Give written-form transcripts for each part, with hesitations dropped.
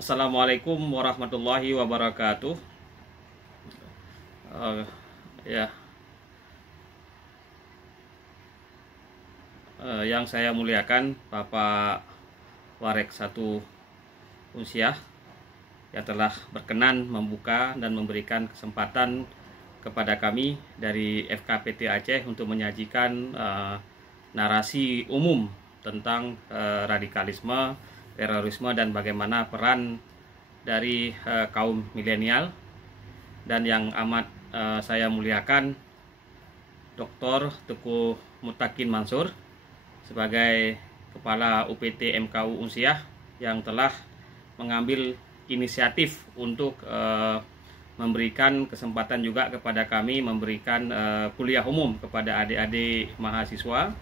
Assalamualaikum warahmatullahi wabarakatuh. Eh, ya, yang saya muliakan Bapak Warek Satu Unsiah yang telah berkenan membuka dan memberikan kesempatan kepada kami dari FKPT Aceh untuk menyajikan narasi umum tentang radikalisme, terorisme, dan bagaimana peran dari kaum milenial. Dan yang amat saya muliakan Dr. Teguh Mutakin Mansur sebagai Kepala UPT MKU Unsiah yang telah mengambil inisiatif untuk memberikan kesempatan juga kepada kami memberikan kuliah umum kepada adik-adik mahasiswa.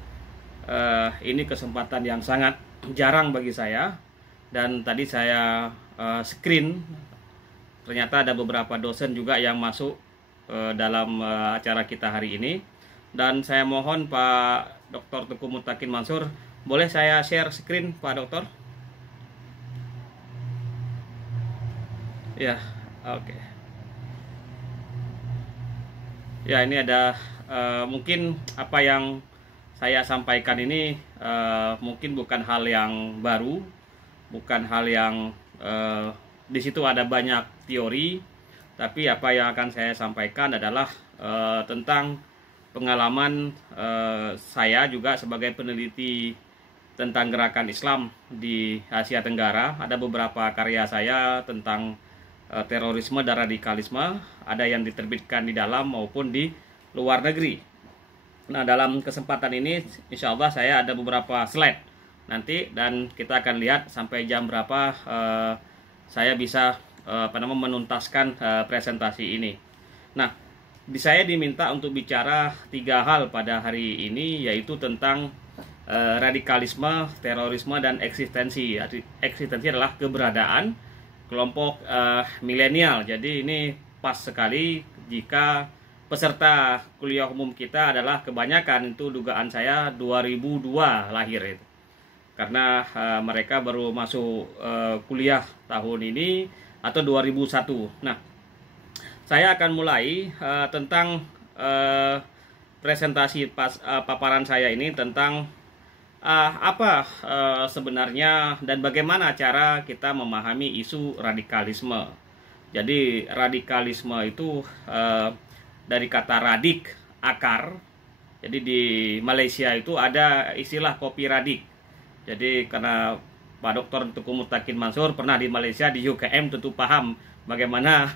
Ini kesempatan yang sangat jarang bagi saya, dan tadi saya screen, ternyata ada beberapa dosen juga yang masuk dalam acara kita hari ini. Dan saya mohon Pak Dr. Teguh Mutakin Mansur, boleh saya share screen Pak Dokter? Ya, oke. Ya, ini ada mungkin apa yang saya sampaikan ini mungkin bukan hal yang baru, bukan hal yang di situ ada banyak teori, tapi apa yang akan saya sampaikan adalah tentang pengalaman saya juga sebagai peneliti tentang gerakan Islam di Asia Tenggara. Ada beberapa karya saya tentang terorisme dan radikalisme, ada yang diterbitkan di dalam maupun di luar negeri. Nah, dalam kesempatan ini insya Allah saya ada beberapa slide nanti, dan kita akan lihat sampai jam berapa saya bisa menuntaskan presentasi ini. Nah, saya diminta untuk bicara 3 hal pada hari ini, yaitu tentang radikalisme, terorisme, dan eksistensi. Eksistensi adalah keberadaan kelompok milenial. Jadi ini pas sekali jika peserta kuliah umum kita adalah kebanyakan, itu dugaan saya 2002 lahir itu. Karena mereka baru masuk kuliah tahun ini atau 2001. Nah, saya akan mulai tentang presentasi paparan saya ini tentang apa sebenarnya dan bagaimana cara kita memahami isu radikalisme. Jadi radikalisme itu dari kata radik, akar. Jadi di Malaysia itu ada istilah kopi radik. Jadi karena Pak Dr. Teguh Mutakin Mansur pernah di Malaysia, di UKM, tentu paham bagaimana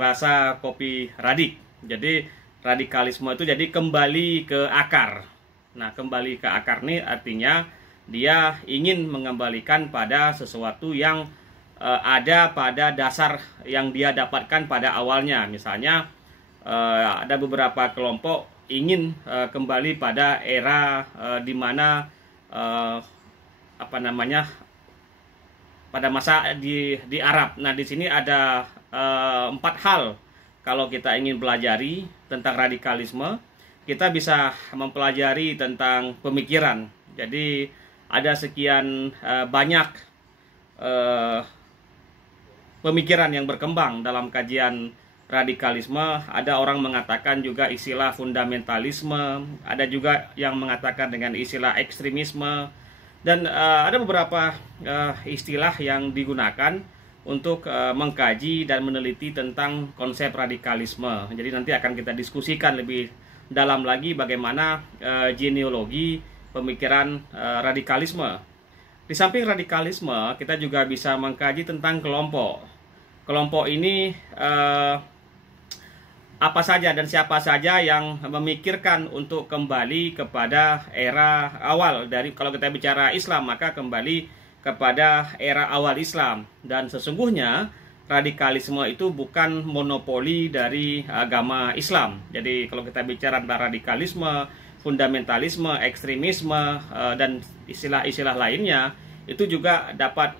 rasa kopi radik. Jadi radikalisme itu jadi kembali ke akar. Nah, kembali ke akar ini artinya dia ingin mengembalikan pada sesuatu yang ada pada dasar yang dia dapatkan pada awalnya. Misalnya ada beberapa kelompok ingin kembali pada era di mana pada masa di Arab. Nah, di sini ada 4 hal. Kalau kita ingin pelajari tentang radikalisme, kita bisa mempelajari tentang pemikiran. Jadi ada sekian banyak pemikiran yang berkembang dalam kajian radikalisme. Ada orang mengatakan juga istilah fundamentalisme, ada juga yang mengatakan dengan istilah ekstremisme, dan ada beberapa istilah yang digunakan untuk mengkaji dan meneliti tentang konsep radikalisme. Jadi nanti akan kita diskusikan lebih dalam lagi bagaimana genealogi pemikiran radikalisme. Di samping radikalisme, kita juga bisa mengkaji tentang kelompok. Kelompok ini apa saja dan siapa saja yang memikirkan untuk kembali kepada era awal dari, kalau kita bicara Islam, maka kembali kepada era awal Islam. Dan sesungguhnya radikalisme itu bukan monopoli dari agama Islam. Jadi kalau kita bicara tentang radikalisme, fundamentalisme, ekstremisme, dan istilah-istilah lainnya, itu juga dapat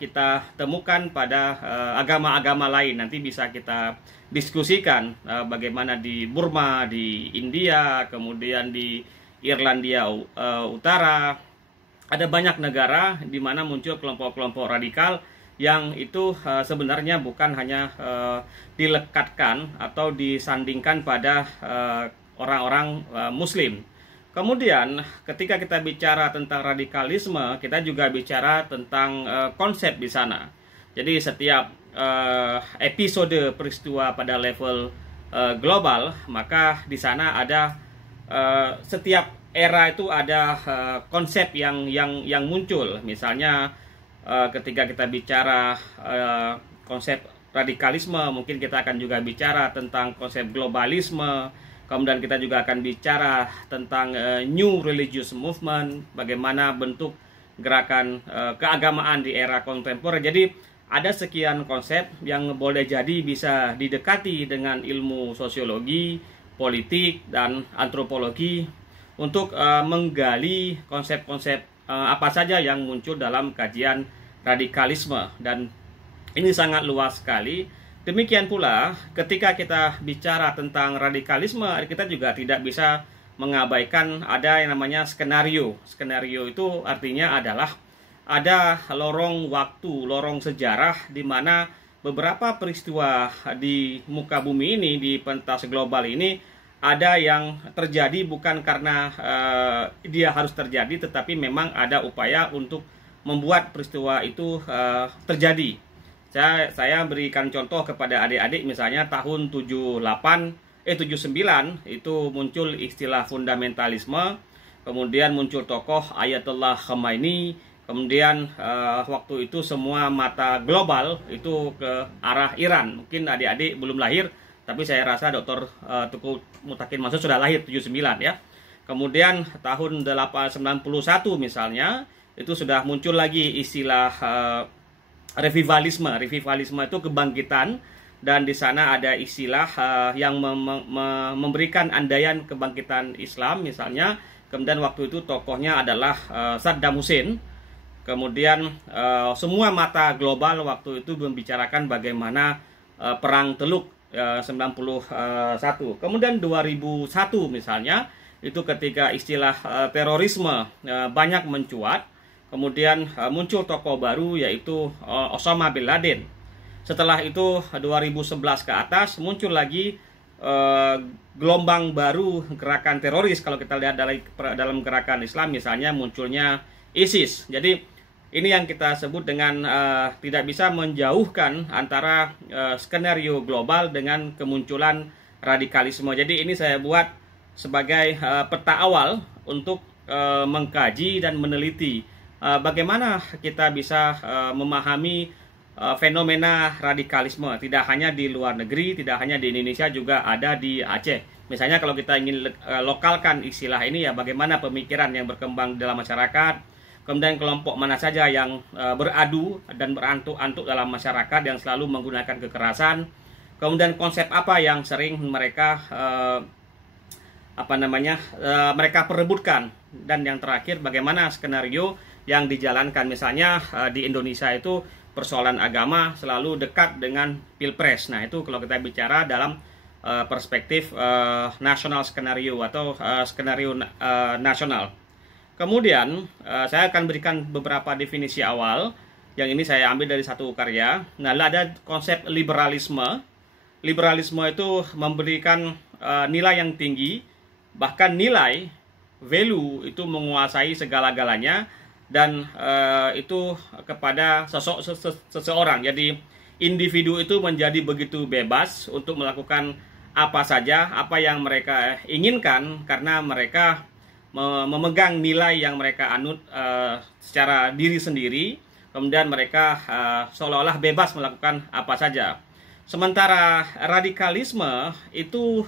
kita temukan pada agama-agama lain. Nanti bisa kita diskusikan bagaimana di Burma, di India, kemudian di Irlandia Utara. Ada banyak negara di mana muncul kelompok-kelompok radikal yang itu sebenarnya bukan hanya dilekatkan atau disandingkan pada orang-orang Muslim. Kemudian ketika kita bicara tentang radikalisme, kita juga bicara tentang konsep di sana. Jadi setiap episode peristiwa pada level global, maka di sana ada setiap era itu ada konsep yang muncul. Misalnya ketika kita bicara konsep radikalisme, mungkin kita akan juga bicara tentang konsep globalisme. Kemudian kita juga akan bicara tentang New Religious Movement, bagaimana bentuk gerakan keagamaan di era kontemporer. Jadi ada sekian konsep yang boleh jadi bisa didekati dengan ilmu sosiologi, politik, dan antropologi untuk menggali konsep-konsep apa saja yang muncul dalam kajian radikalisme, dan ini sangat luas sekali. Demikian pula ketika kita bicara tentang radikalisme, kita juga tidak bisa mengabaikan ada yang namanya skenario. Skenario itu artinya adalah ada lorong waktu, lorong sejarah di mana beberapa peristiwa di muka bumi ini, di pentas global ini, ada yang terjadi bukan karena dia harus terjadi, tetapi memang ada upaya untuk membuat peristiwa itu terjadi. Saya berikan contoh kepada adik-adik, misalnya tahun 79 itu muncul istilah fundamentalisme, kemudian muncul tokoh Ayatollah Khomeini, kemudian waktu itu semua mata global itu ke arah Iran. Mungkin adik-adik belum lahir, tapi saya rasa Dr. Teguh Mutakin Mansur sudah lahir 79 ya. Kemudian tahun 91 misalnya, itu sudah muncul lagi istilah revivalisme. Revivalisme itu kebangkitan, dan di sana ada istilah yang memberikan andaian kebangkitan Islam misalnya. Kemudian waktu itu tokohnya adalah Saddam Hussein. Kemudian semua mata global waktu itu membicarakan bagaimana perang Teluk 91. Kemudian 2001 misalnya, itu ketika istilah terorisme banyak mencuat. Kemudian muncul tokoh baru, yaitu Osama bin Laden. Setelah itu 2011 ke atas muncul lagi gelombang baru gerakan teroris. Kalau kita lihat dalam gerakan Islam misalnya, munculnya ISIS. Jadi ini yang kita sebut dengan tidak bisa menjauhkan antara skenario global dengan kemunculan radikalisme. Jadi ini saya buat sebagai peta awal untuk mengkaji dan meneliti bagaimana kita bisa memahami fenomena radikalisme. Tidak hanya di luar negeri, tidak hanya di Indonesia, juga ada di Aceh. Misalnya kalau kita ingin lokalkan istilah ini, ya bagaimana pemikiran yang berkembang dalam masyarakat, kemudian kelompok mana saja yang beradu dan berantuk-antuk dalam masyarakat yang selalu menggunakan kekerasan, kemudian konsep apa yang sering mereka mereka perebutkan, dan yang terakhir bagaimana skenario yang dijalankan. Misalnya di Indonesia itu persoalan agama selalu dekat dengan pilpres. Nah itu kalau kita bicara dalam perspektif nasional skenario atau skenario nasional. Kemudian saya akan berikan beberapa definisi awal. Yang ini saya ambil dari satu karya. Nah, ada konsep liberalisme. Liberalisme itu memberikan nilai yang tinggi, bahkan nilai value itu menguasai segala-galanya, dan itu kepada seseorang. Jadi individu itu menjadi begitu bebas untuk melakukan apa saja, apa yang mereka inginkan, karena mereka memegang nilai yang mereka anut secara diri sendiri. Kemudian mereka seolah-olah bebas melakukan apa saja. Sementara radikalisme itu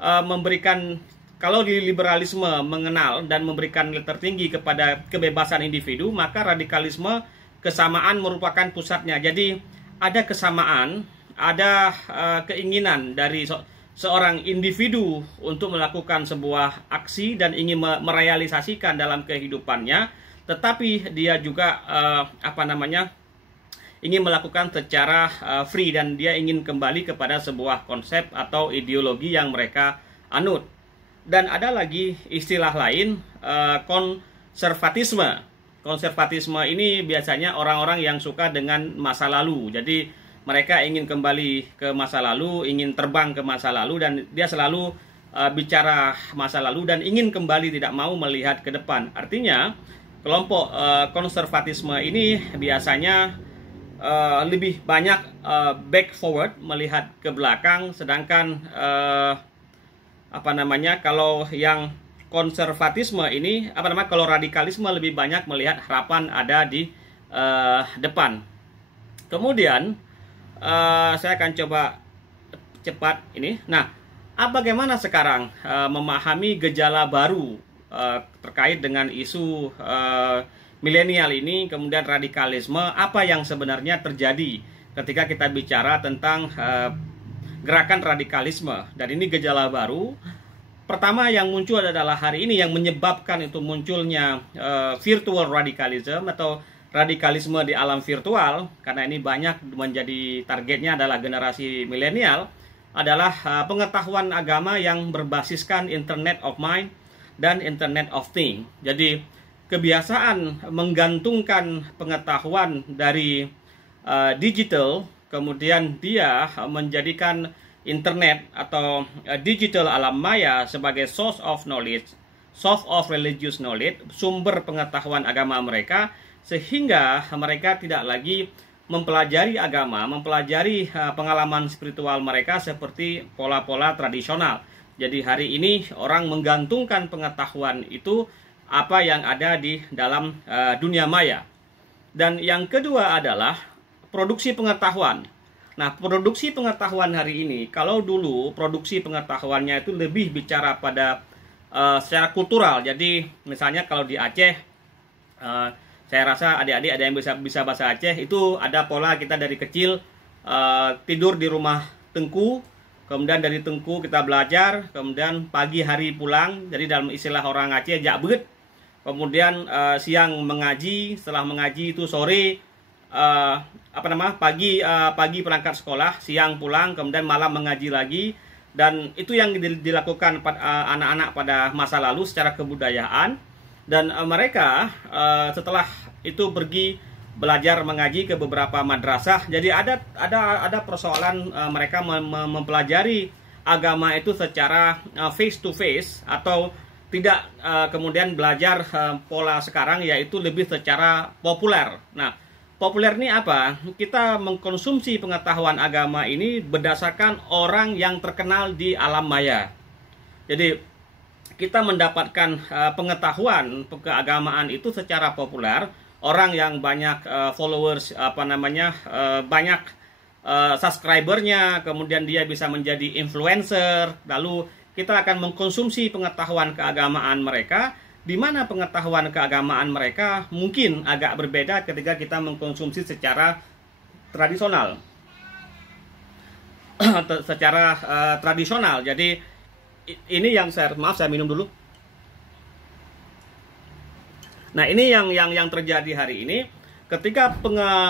memberikan, kalau di liberalisme mengenal dan memberikan nilai tertinggi kepada kebebasan individu, maka radikalisme kesamaan merupakan pusatnya. Jadi ada kesamaan, ada keinginan dari seorang individu untuk melakukan sebuah aksi dan ingin merealisasikan dalam kehidupannya, tetapi dia juga ingin melakukan secara free, dan dia ingin kembali kepada sebuah konsep atau ideologi yang mereka anut. Dan ada lagi istilah lain, konservatisme. konservatisme ini biasanya orang-orang yang suka dengan masa lalu. Jadi mereka ingin kembali ke masa lalu, ingin terbang ke masa lalu, dan dia selalu bicara masa lalu dan ingin kembali, tidak mau melihat ke depan. Artinya kelompok konservatisme ini biasanya lebih banyak back forward, melihat ke belakang, sedangkan kalau yang konservatisme ini kalau radikalisme lebih banyak melihat harapan ada di depan. Kemudian saya akan coba cepat ini. Nah, bagaimana sekarang memahami gejala baru terkait dengan isu milenial ini, kemudian radikalisme, apa yang sebenarnya terjadi ketika kita bicara tentang gerakan radikalisme. Dan ini gejala baru. Pertama yang muncul adalah hari ini yang menyebabkan itu munculnya virtual radicalism atau radikalisme di alam virtual, karena ini banyak menjadi targetnya adalah generasi milenial, adalah pengetahuan agama yang berbasiskan Internet of Mind dan Internet of Things. Jadi kebiasaan menggantungkan pengetahuan dari digital, kemudian dia menjadikan internet atau digital alam maya sebagai source of knowledge, source of religious knowledge, sumber pengetahuan agama mereka, sehingga mereka tidak lagi mempelajari agama, mempelajari pengalaman spiritual mereka seperti pola-pola tradisional. Jadi hari ini orang menggantungkan pengetahuan itu apa yang ada di dalam dunia maya. Dan yang kedua adalah produksi pengetahuan. Nah, produksi pengetahuan hari ini, kalau dulu produksi pengetahuannya itu lebih bicara pada secara kultural. Jadi misalnya kalau di Aceh, saya rasa adik-adik ada yang bisa bahasa Aceh, itu ada pola kita dari kecil tidur di rumah tengku, kemudian dari tengku kita belajar, kemudian pagi hari pulang, jadi dalam istilah orang Aceh jakbeut, kemudian siang mengaji, setelah mengaji itu sore pagi berangkat sekolah, siang pulang, kemudian malam mengaji lagi. Dan itu yang dilakukan anak-anak pada masa lalu secara kebudayaan. Dan mereka setelah itu pergi belajar mengaji ke beberapa madrasah. Jadi ada persoalan mereka mempelajari agama itu secara face to face, atau tidak kemudian belajar pola sekarang, yaitu lebih secara populer. Nah, populer ini apa? Kita mengkonsumsi pengetahuan agama ini berdasarkan orang yang terkenal di alam maya. Jadi kita mendapatkan pengetahuan keagamaan itu secara populer, orang yang banyak followers, banyak subscribernya, kemudian dia bisa menjadi influencer. Lalu kita akan mengkonsumsi pengetahuan keagamaan mereka, di mana pengetahuan keagamaan mereka mungkin agak berbeda ketika kita mengkonsumsi secara tradisional. Tradisional. Jadi ini yang saya minum dulu. Nah, ini yang terjadi hari ini. Ketika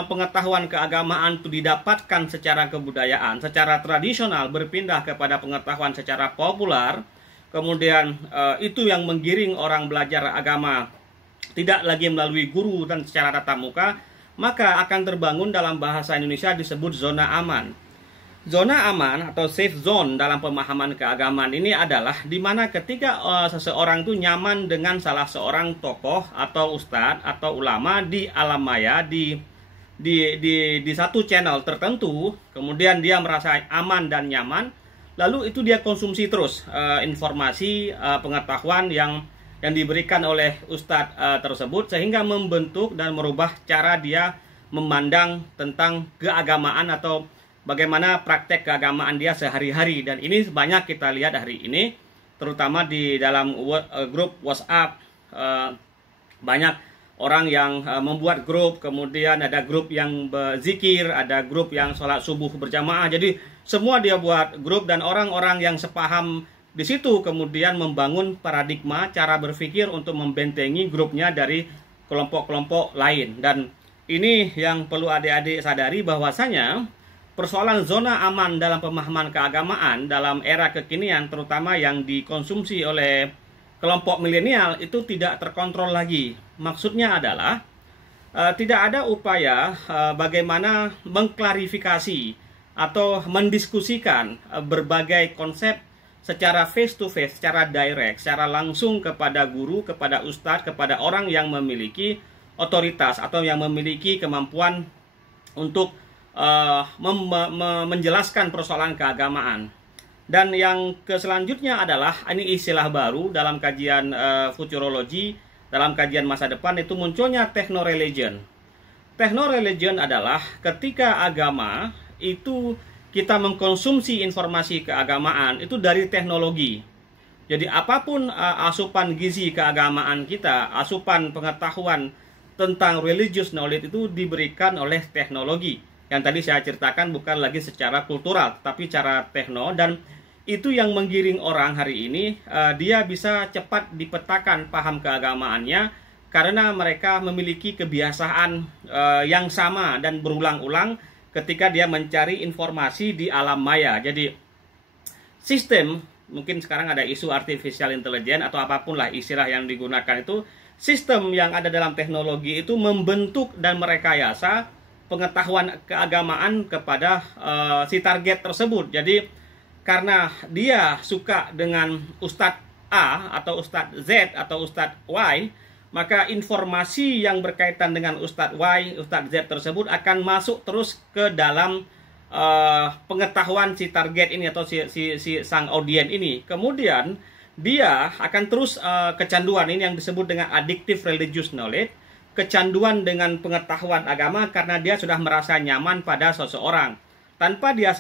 pengetahuan keagamaan itu didapatkan secara kebudayaan, secara tradisional, berpindah kepada pengetahuan secara populer, kemudian itu yang menggiring orang belajar agama tidak lagi melalui guru dan secara tatap muka, maka akan terbangun dalam bahasa Indonesia disebut zona aman. Zona aman atau safe zone dalam pemahaman keagamaan ini adalah di mana ketika seseorang itu nyaman dengan salah seorang tokoh atau ustadz atau ulama di alam maya, di satu channel tertentu, kemudian dia merasa aman dan nyaman, lalu itu dia konsumsi terus informasi, pengetahuan yang diberikan oleh ustadz tersebut, sehingga membentuk dan merubah cara dia memandang tentang keagamaan atau bagaimana praktek keagamaan dia sehari-hari. Dan ini banyak kita lihat hari ini, terutama di dalam grup WhatsApp. Banyak orang yang membuat grup, kemudian ada grup yang berzikir, ada grup yang sholat subuh berjamaah. Jadi semua dia buat grup, dan orang-orang yang sepaham di situ kemudian membangun paradigma cara berpikir untuk membentengi grupnya dari kelompok-kelompok lain. Dan ini yang perlu adik-adik sadari, bahwasanya persoalan zona aman dalam pemahaman keagamaan dalam era kekinian, terutama yang dikonsumsi oleh kelompok milenial itu tidak terkontrol lagi. Maksudnya adalah tidak ada upaya bagaimana mengklarifikasi atau mendiskusikan berbagai konsep secara face to face, secara direct, secara langsung kepada guru, kepada ustadz, kepada orang yang memiliki otoritas atau yang memiliki kemampuan untuk menjelaskan persoalan keagamaan. Dan yang selanjutnya adalah, ini istilah baru dalam kajian futurologi, dalam kajian masa depan, itu munculnya techno-religion. Techno-religion adalah ketika agama itu kita mengkonsumsi informasi keagamaan itu dari teknologi. Jadi apapun asupan gizi keagamaan kita, asupan pengetahuan tentang religious knowledge itu diberikan oleh teknologi. Yang tadi saya ceritakan bukan lagi secara kultural, tapi secara tekno, dan itu yang menggiring orang hari ini. Dia bisa cepat dipetakan paham keagamaannya karena mereka memiliki kebiasaan yang sama dan berulang-ulang ketika dia mencari informasi di alam maya. Jadi sistem, mungkin sekarang ada isu artificial intelligence atau apapun lah istilah yang digunakan, itu sistem yang ada dalam teknologi itu membentuk dan merekayasa pengetahuan keagamaan kepada si target tersebut. Jadi karena dia suka dengan Ustadz A atau Ustadz Z atau Ustadz Y, maka informasi yang berkaitan dengan Ustadz Y, Ustadz Z tersebut akan masuk terus ke dalam pengetahuan si target ini atau si sang audien ini. Kemudian dia akan terus kecanduan, ini yang disebut dengan addictive religious knowledge, kecanduan dengan pengetahuan agama karena dia sudah merasa nyaman pada seseorang. Tanpa dia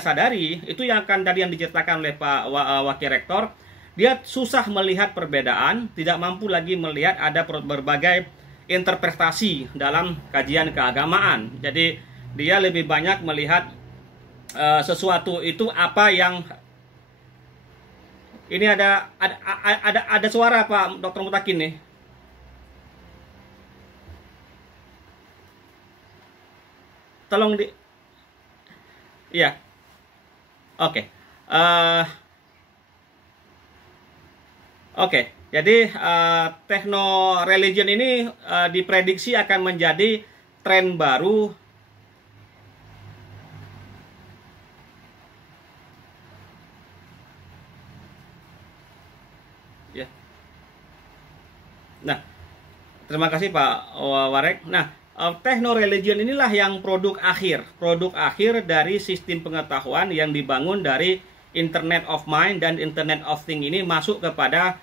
sadari, itu yang akan tadi yang diceritakan oleh Pak Wakil Rektor, dia susah melihat perbedaan, tidak mampu lagi melihat ada berbagai interpretasi dalam kajian keagamaan. Jadi dia lebih banyak melihat sesuatu itu apa yang ini ada suara Pak Dr. Mutakin nih. Tolong di iya. Oke. Oke. Jadi techno religion ini diprediksi akan menjadi tren baru. Ya. Nah, terima kasih Pak Warek. Nah, techno religion inilah yang produk akhir dari sistem pengetahuan yang dibangun dari Internet of Mind dan Internet of Things ini masuk kepada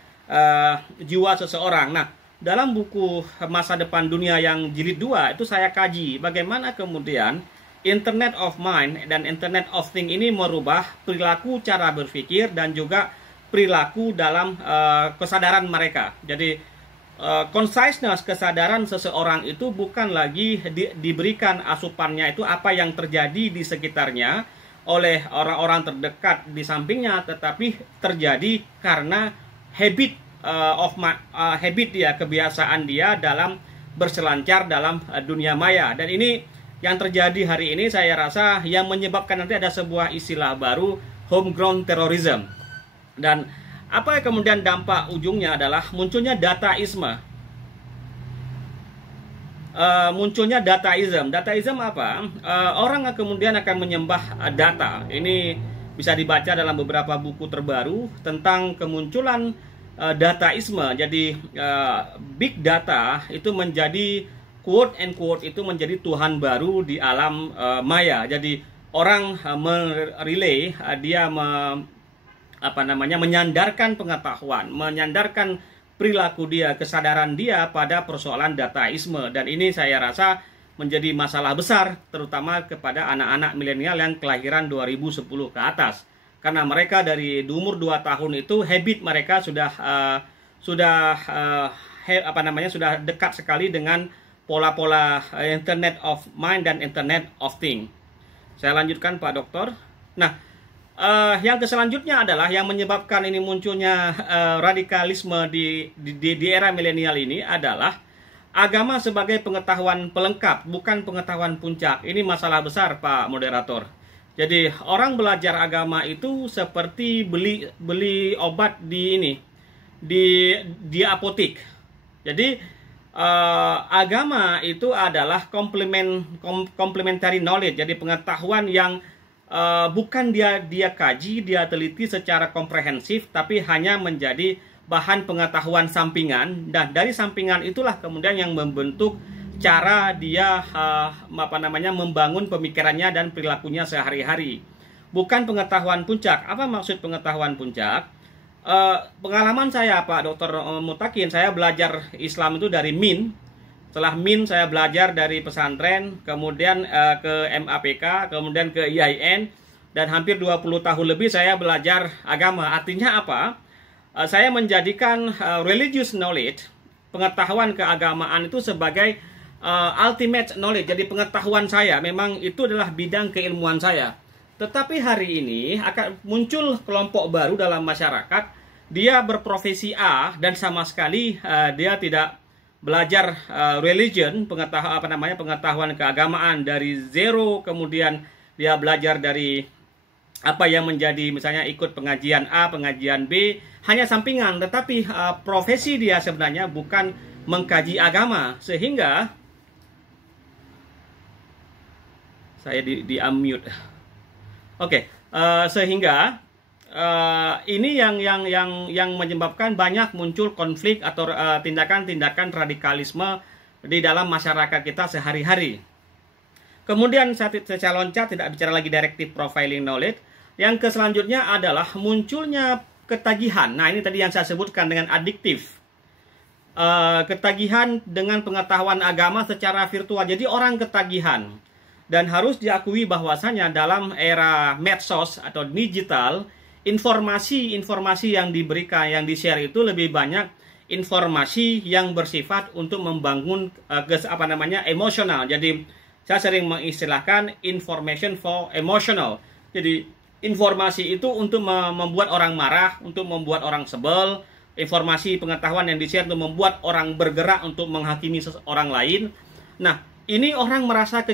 jiwa seseorang. Nah, dalam buku Masa Depan Dunia yang jilid 2 itu saya kaji bagaimana kemudian Internet of Mind dan Internet of Things ini merubah perilaku cara berpikir dan juga perilaku dalam kesadaran mereka. Jadi consciousness, kesadaran seseorang itu bukan lagi diberikan asupannya itu apa yang terjadi di sekitarnya oleh orang-orang terdekat di sampingnya, tetapi terjadi karena habit dia, kebiasaan dia dalam berselancar dalam dunia maya. Dan ini yang terjadi hari ini, saya rasa yang menyebabkan nanti ada sebuah istilah baru, homegrown terrorism. Dan apa yang kemudian dampak ujungnya adalah munculnya dataisme. Munculnya dataism. Dataism apa? Orang kemudian akan menyembah data. Ini bisa dibaca dalam beberapa buku terbaru tentang kemunculan dataisme. Jadi big data itu menjadi quote and quote itu menjadi Tuhan baru di alam maya. Jadi orang merelay, dia menyandarkan pengetahuan, menyandarkan perilaku dia, kesadaran dia pada persoalan dataisme. Dan ini saya rasa menjadi masalah besar, terutama kepada anak-anak milenial yang kelahiran 2010 ke atas. Karena mereka dari umur 2 tahun itu habit mereka sudah dekat sekali dengan pola-pola Internet of Mind dan Internet of Things. Saya lanjutkan Pak Dokter. Nah, yang selanjutnya adalah yang menyebabkan ini munculnya radikalisme di era milenial ini adalah agama sebagai pengetahuan pelengkap, bukan pengetahuan puncak. Ini masalah besar Pak Moderator. Jadi orang belajar agama itu seperti beli obat di di apotik. Jadi agama itu adalah complementary knowledge, jadi pengetahuan yang bukan dia kaji, dia teliti secara komprehensif, tapi hanya menjadi bahan pengetahuan sampingan, dan dari sampingan itulah kemudian yang membentuk cara dia membangun pemikirannya dan perilakunya sehari-hari. Bukan pengetahuan puncak. Apa maksud pengetahuan puncak? Pengalaman saya, Pak Dr. Mutakin, saya belajar Islam itu dari MIN. Setelah MIN saya belajar dari pesantren, kemudian ke MAPK, kemudian ke IAIN, dan hampir 20 tahun lebih saya belajar agama. Artinya apa? Saya menjadikan religious knowledge, pengetahuan keagamaan itu sebagai ultimate knowledge. Jadi pengetahuan saya memang itu adalah bidang keilmuan saya. Tetapi hari ini akan muncul kelompok baru dalam masyarakat. Dia berprofesi A dan sama sekali dia tidak belajar religion, pengetahuan keagamaan dari zero. Kemudian dia belajar dari apa yang menjadi misalnya ikut pengajian A, pengajian B, hanya sampingan. Tetapi profesi dia sebenarnya bukan mengkaji agama, sehingga saya di unmute. Oke, sehingga ini yang menyebabkan banyak muncul konflik atau tindakan-tindakan radikalisme di dalam masyarakat kita sehari-hari. Kemudian saya loncat, tidak bicara lagi directive profiling knowledge. Yang selanjutnya adalah munculnya ketagihan. Nah, ini tadi yang saya sebutkan dengan adiktif. Ketagihan dengan pengetahuan agama secara virtual. Jadi orang ketagihan. Dan harus diakui bahwasanya dalam era medsos atau digital, informasi yang diberikan, yang di-share itu lebih banyak informasi yang bersifat untuk membangun emosional. Jadi saya sering mengistilahkan information for emotional. Jadi informasi itu untuk membuat orang marah, untuk membuat orang sebel. Informasi pengetahuan yang di-share untuk membuat orang bergerak untuk menghakimi orang lain. Nah, ini orang merasa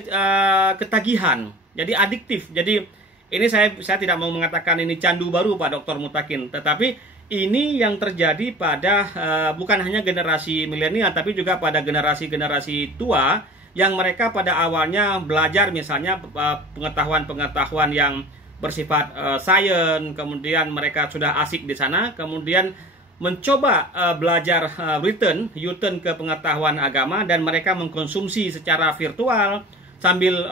ketagihan, jadi adiktif. Jadi ini saya tidak mau mengatakan ini candu baru, Pak Dr. Mutakin, tetapi ini yang terjadi pada bukan hanya generasi milenial, tapi juga pada generasi-generasi tua yang mereka pada awalnya belajar misalnya pengetahuan-pengetahuan yang bersifat sains, kemudian mereka sudah asik di sana, kemudian mencoba belajar U-turn ke pengetahuan agama, dan mereka mengkonsumsi secara virtual sambil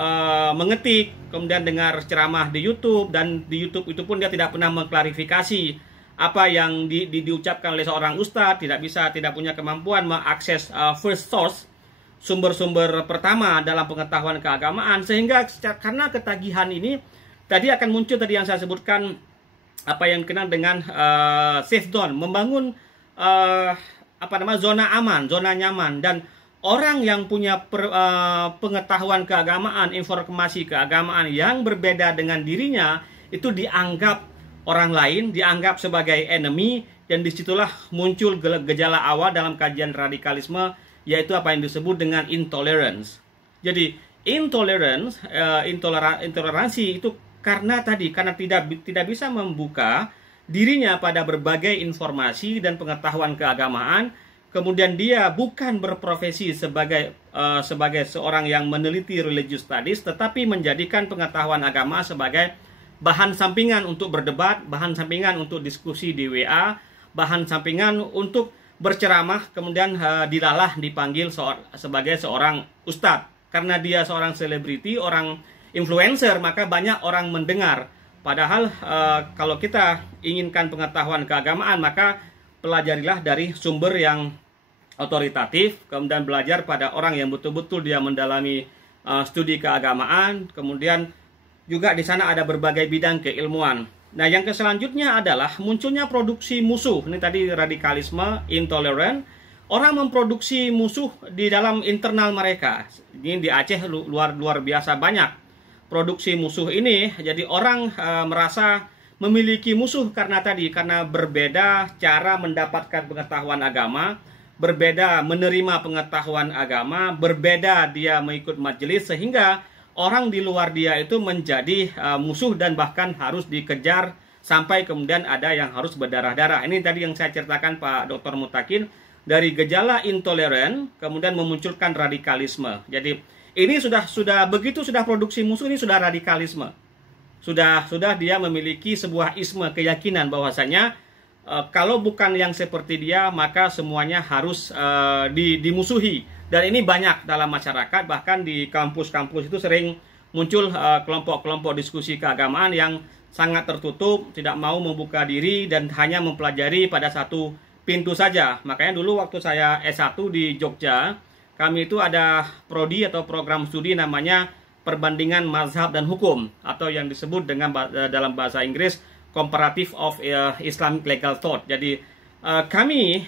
mengetik, kemudian dengar ceramah di YouTube, dan di YouTube itu pun dia tidak pernah mengklarifikasi apa yang diucapkan oleh seorang ustadz, tidak punya kemampuan mengakses first source, sumber-sumber pertama dalam pengetahuan keagamaan, sehingga karena ketagihan ini tadi akan muncul tadi yang saya sebutkan, apa yang dikenal dengan safe zone, membangun zona aman, zona nyaman, dan orang yang punya pengetahuan keagamaan, informasi keagamaan yang berbeda dengan dirinya itu dianggap orang lain, dianggap sebagai enemy, dan disitulah muncul gejala awal dalam kajian radikalisme, yaitu apa yang disebut dengan intolerance. Jadi intoleransi itu karena tidak bisa membuka dirinya pada berbagai informasi dan pengetahuan keagamaan, kemudian dia bukan berprofesi sebagai seorang yang meneliti religious studies, tetapi menjadikan pengetahuan agama sebagai bahan sampingan untuk berdebat, bahan sampingan untuk diskusi di WA, bahan sampingan untuk berceramah, kemudian dilalah dipanggil sebagai seorang ustadz. Karena dia seorang selebriti, orang influencer, maka banyak orang mendengar. Padahal kalau kita inginkan pengetahuan keagamaan, maka pelajarilah dari sumber yang otoritatif, kemudian belajar pada orang yang betul-betul dia mendalami studi keagamaan, kemudian juga di sana ada berbagai bidang keilmuan. Nah, yang selanjutnya adalah munculnya produksi musuh. Ini tadi radikalisme, intoleran. Orang memproduksi musuh di dalam internal mereka. Ini di Aceh luar biasa banyak produksi musuh ini. Jadi orang merasa memiliki musuh karena berbeda cara mendapatkan pengetahuan agama, berbeda menerima pengetahuan agama, berbeda dia mengikut majelis, sehingga orang di luar dia itu menjadi musuh dan bahkan harus dikejar sampai kemudian ada yang harus berdarah-darah. Ini tadi yang saya ceritakan Pak Dr. Mutakin, dari gejala intoleran kemudian memunculkan radikalisme. Jadi ini sudah begitu sudah produksi musuh, ini sudah radikalisme. Sudah dia memiliki sebuah isme, keyakinan bahwasanya kalau bukan yang seperti dia maka semuanya harus dimusuhi. Dan ini banyak dalam masyarakat, bahkan di kampus-kampus itu sering muncul kelompok-kelompok diskusi keagamaan yang sangat tertutup, tidak mau membuka diri dan hanya mempelajari pada satu pintu saja. Makanya dulu waktu saya S1 di Jogja, kami itu ada prodi atau program studi namanya perbandingan mazhab dan hukum, atau yang disebut dengan dalam bahasa Inggris Comparative of Islamic Legal Thought. Jadi kami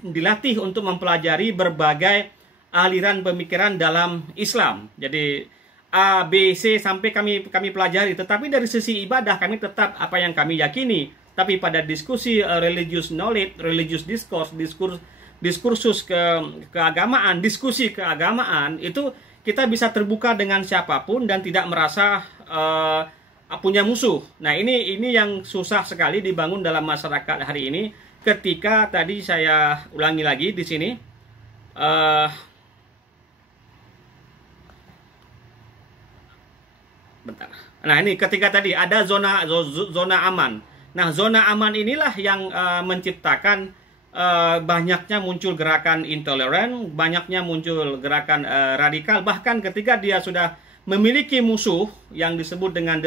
dilatih untuk mempelajari berbagai aliran pemikiran dalam Islam. Jadi A, B, C sampai kami pelajari. Tetapi dari sisi ibadah kami tetap apa yang kami yakini. Tapi pada diskusi religious knowledge, religious diskursus keagamaan, diskusi keagamaan itu kita bisa terbuka dengan siapapun dan tidak merasa punya musuh. Nah, ini yang susah sekali dibangun dalam masyarakat hari ini. Ketika tadi saya ulangi lagi di sini, bentar. Nah, ini ketika tadi ada zona aman. Nah, zona aman inilah yang menciptakan banyaknya muncul gerakan intoleran, banyaknya muncul gerakan radikal. Bahkan ketika dia sudah memiliki musuh yang disebut dengan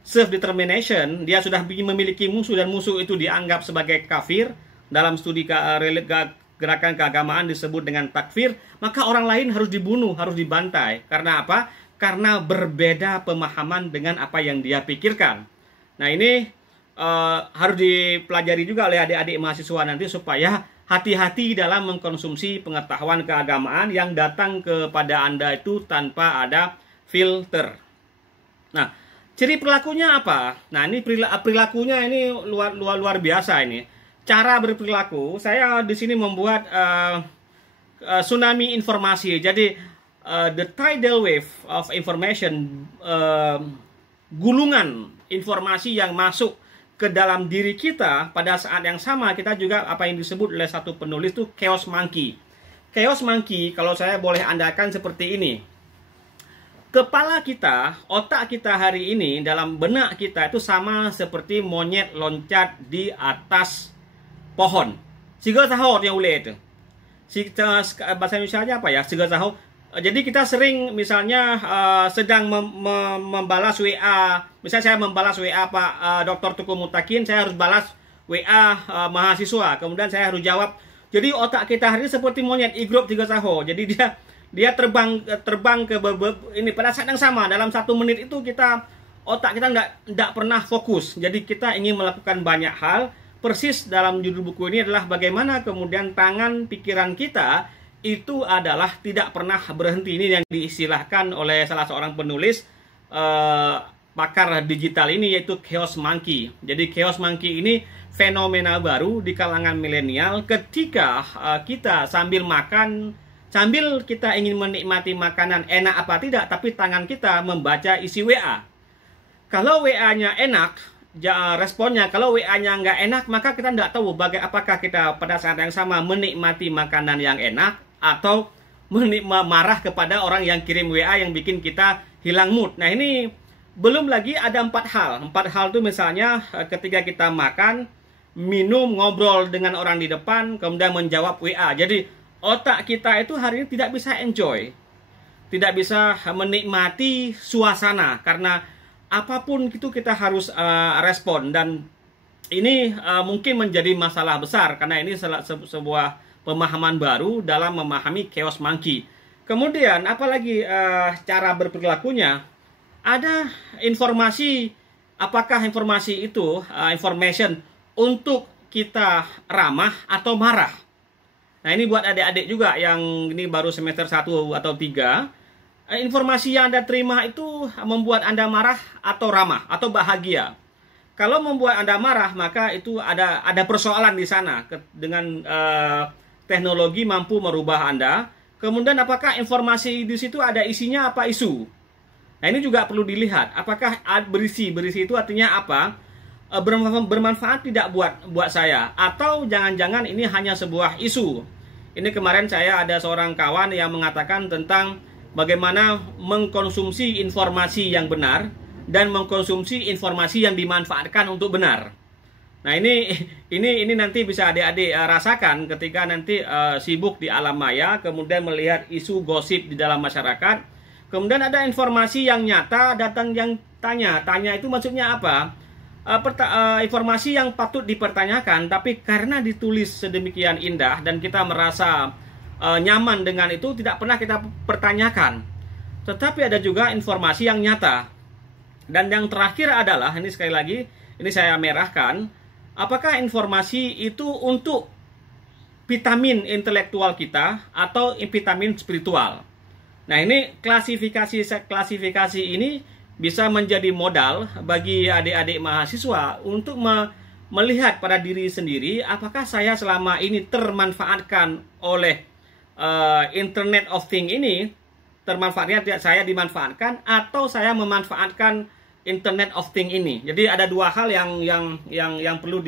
self determination, dia sudah memiliki musuh dan musuh itu dianggap sebagai kafir. Dalam studi gerakan keagamaan disebut dengan takfir, maka orang lain harus dibunuh, harus dibantai. Karena apa? Karena berbeda pemahaman dengan apa yang dia pikirkan. Nah, ini harus dipelajari juga oleh adik-adik mahasiswa nanti supaya hati-hati dalam mengkonsumsi pengetahuan keagamaan yang datang kepada Anda itu tanpa ada filter. Nah, ciri perilakunya apa? Nah, ini perilakunya ini luar biasa ini. Cara berperilaku, saya di sini membuat tsunami informasi. Jadi the tidal wave of information, gulungan informasi yang masuk ke dalam diri kita pada saat yang sama. Kita juga apa yang disebut oleh satu penulis itu chaos monkey. Chaos monkey kalau saya boleh andalkan seperti ini. Kepala kita, otak kita hari ini dalam benak kita itu sama seperti monyet loncat di atas pohon. Siga sahur yang uleh itu. Bahasa Indonesia apa ya? Siga sahur. Jadi kita sering misalnya sedang membalas WA. Misalnya saya membalas WA Pak Dr. Tuku Mutakin, saya harus balas WA mahasiswa. Kemudian saya harus jawab. Jadi otak kita hari ini seperti monyet igrup tiga saho. Jadi dia terbang ke ini pada saat yang sama. Dalam 1 menit itu otak kita nggak pernah fokus. Jadi kita ingin melakukan banyak hal. Persis dalam judul buku ini adalah bagaimana kemudian tangan pikiran kita itu adalah tidak pernah berhenti. Ini yang diistilahkan oleh salah seorang penulis pakar digital ini, yaitu chaos monkey. Jadi chaos monkey ini fenomena baru di kalangan milenial ketika kita sambil makan, sambil kita ingin menikmati makanan enak apa tidak, tapi tangan kita membaca isi WA. Kalau WA-nya enak, responnya. Kalau WA-nya nggak enak, maka kita nggak tahu apakah kita pada saat yang sama menikmati makanan yang enak atau marah kepada orang yang kirim WA yang bikin kita hilang mood. Nah, ini belum lagi ada 4 hal. 4 hal itu misalnya ketika kita makan, minum, ngobrol dengan orang di depan, kemudian menjawab WA. Jadi otak kita itu hari ini tidak bisa enjoy, tidak bisa menikmati suasana karena apapun itu kita harus respon. Dan ini mungkin menjadi masalah besar karena ini sebuah pemahaman baru dalam memahami chaos monkey. Kemudian apalagi cara berperilakunya, ada informasi. Apakah informasi itu information untuk kita ramah atau marah? Nah, ini buat adik-adik juga yang ini baru semester 1 atau 3. Informasi yang Anda terima itu membuat Anda marah atau ramah atau bahagia. Kalau membuat Anda marah, maka itu ada persoalan di sana dengan teknologi mampu merubah Anda. Kemudian apakah informasi di situ ada isinya apa isu? Nah, ini juga perlu dilihat. Apakah berisi itu artinya apa? Bermanfaat tidak buat saya, atau jangan-jangan ini hanya sebuah isu. Ini kemarin saya ada seorang kawan yang mengatakan tentang bagaimana mengkonsumsi informasi yang benar dan mengkonsumsi informasi yang dimanfaatkan untuk benar. Nah, ini nanti bisa adik-adik rasakan ketika nanti sibuk di alam maya, kemudian melihat isu gosip di dalam masyarakat. Kemudian ada informasi yang nyata datang yang tanya itu maksudnya apa? Informasi yang patut dipertanyakan, tapi karena ditulis sedemikian indah dan kita merasa nyaman dengan itu, tidak pernah kita pertanyakan. Tetapi ada juga informasi yang nyata. Dan yang terakhir adalah, ini sekali lagi, ini saya merahkan, apakah informasi itu untuk vitamin intelektual kita atau vitamin spiritual? Nah, ini klasifikasi ini bisa menjadi modal bagi adik-adik mahasiswa untuk melihat pada diri sendiri, apakah saya selama ini termanfaatkan oleh Internet of Things ini, saya dimanfaatkan, atau saya memanfaatkan Internet of Things ini. Jadi ada dua hal yang perlu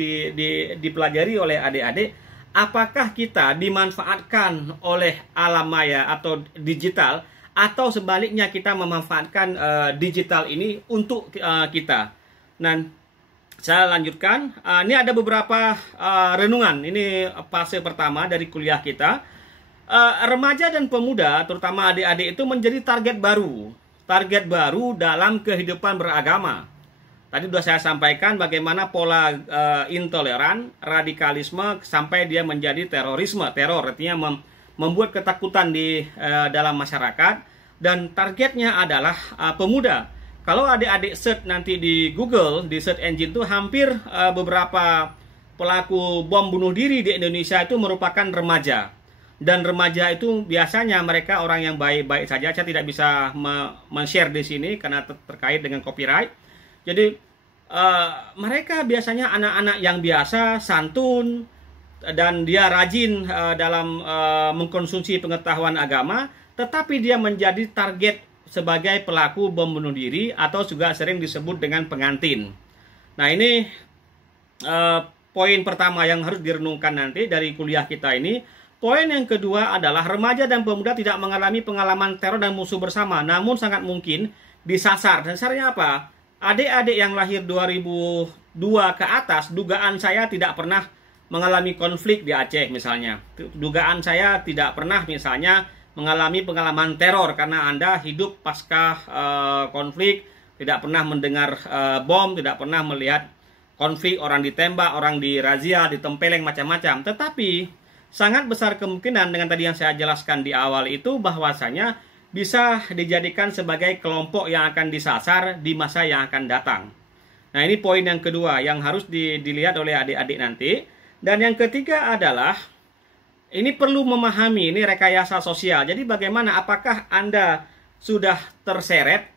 dipelajari oleh adik-adik. Apakah kita dimanfaatkan oleh alam maya atau digital, atau sebaliknya kita memanfaatkan digital ini untuk kita. Nah, saya lanjutkan. Ini ada beberapa renungan. Ini fase pertama dari kuliah kita. Remaja dan pemuda, terutama adik-adik, itu menjadi target baru dalam kehidupan beragama. Tadi sudah saya sampaikan bagaimana pola intoleran, radikalisme, sampai dia menjadi terorisme. Teror artinya membuat ketakutan di dalam masyarakat, dan targetnya adalah pemuda. Kalau adik-adik search nanti di Google, di search engine itu, hampir beberapa pelaku bom bunuh diri di Indonesia itu merupakan remaja. Dan remaja itu biasanya mereka orang yang baik-baik saja. Saya tidak bisa men-share di sini karena terkait dengan copyright. Jadi mereka biasanya anak-anak yang biasa, santun, dan dia rajin dalam mengkonsumsi pengetahuan agama, tetapi dia menjadi target sebagai pelaku bom bunuh diri, atau juga sering disebut dengan pengantin. Nah, ini poin pertama yang harus direnungkan nanti dari kuliah kita ini. Poin yang kedua adalah remaja dan pemuda tidak mengalami pengalaman teror dan musuh bersama, namun sangat mungkin disasar. Dan dasarnya apa? Adik-adik yang lahir 2002 ke atas, dugaan saya tidak pernah mengalami konflik di Aceh misalnya. Dugaan saya tidak pernah misalnya mengalami pengalaman teror karena Anda hidup pasca konflik, tidak pernah mendengar bom, tidak pernah melihat konflik, orang ditembak, orang dirazia, ditempeleng, macam-macam. Tetapi sangat besar kemungkinan dengan tadi yang saya jelaskan di awal itu, bahwasanya bisa dijadikan sebagai kelompok yang akan disasar di masa yang akan datang. Nah, ini poin yang kedua yang harus dilihat oleh adik-adik nanti. Dan yang ketiga adalah, ini perlu memahami, ini rekayasa sosial. Jadi bagaimana, apakah Anda sudah terseret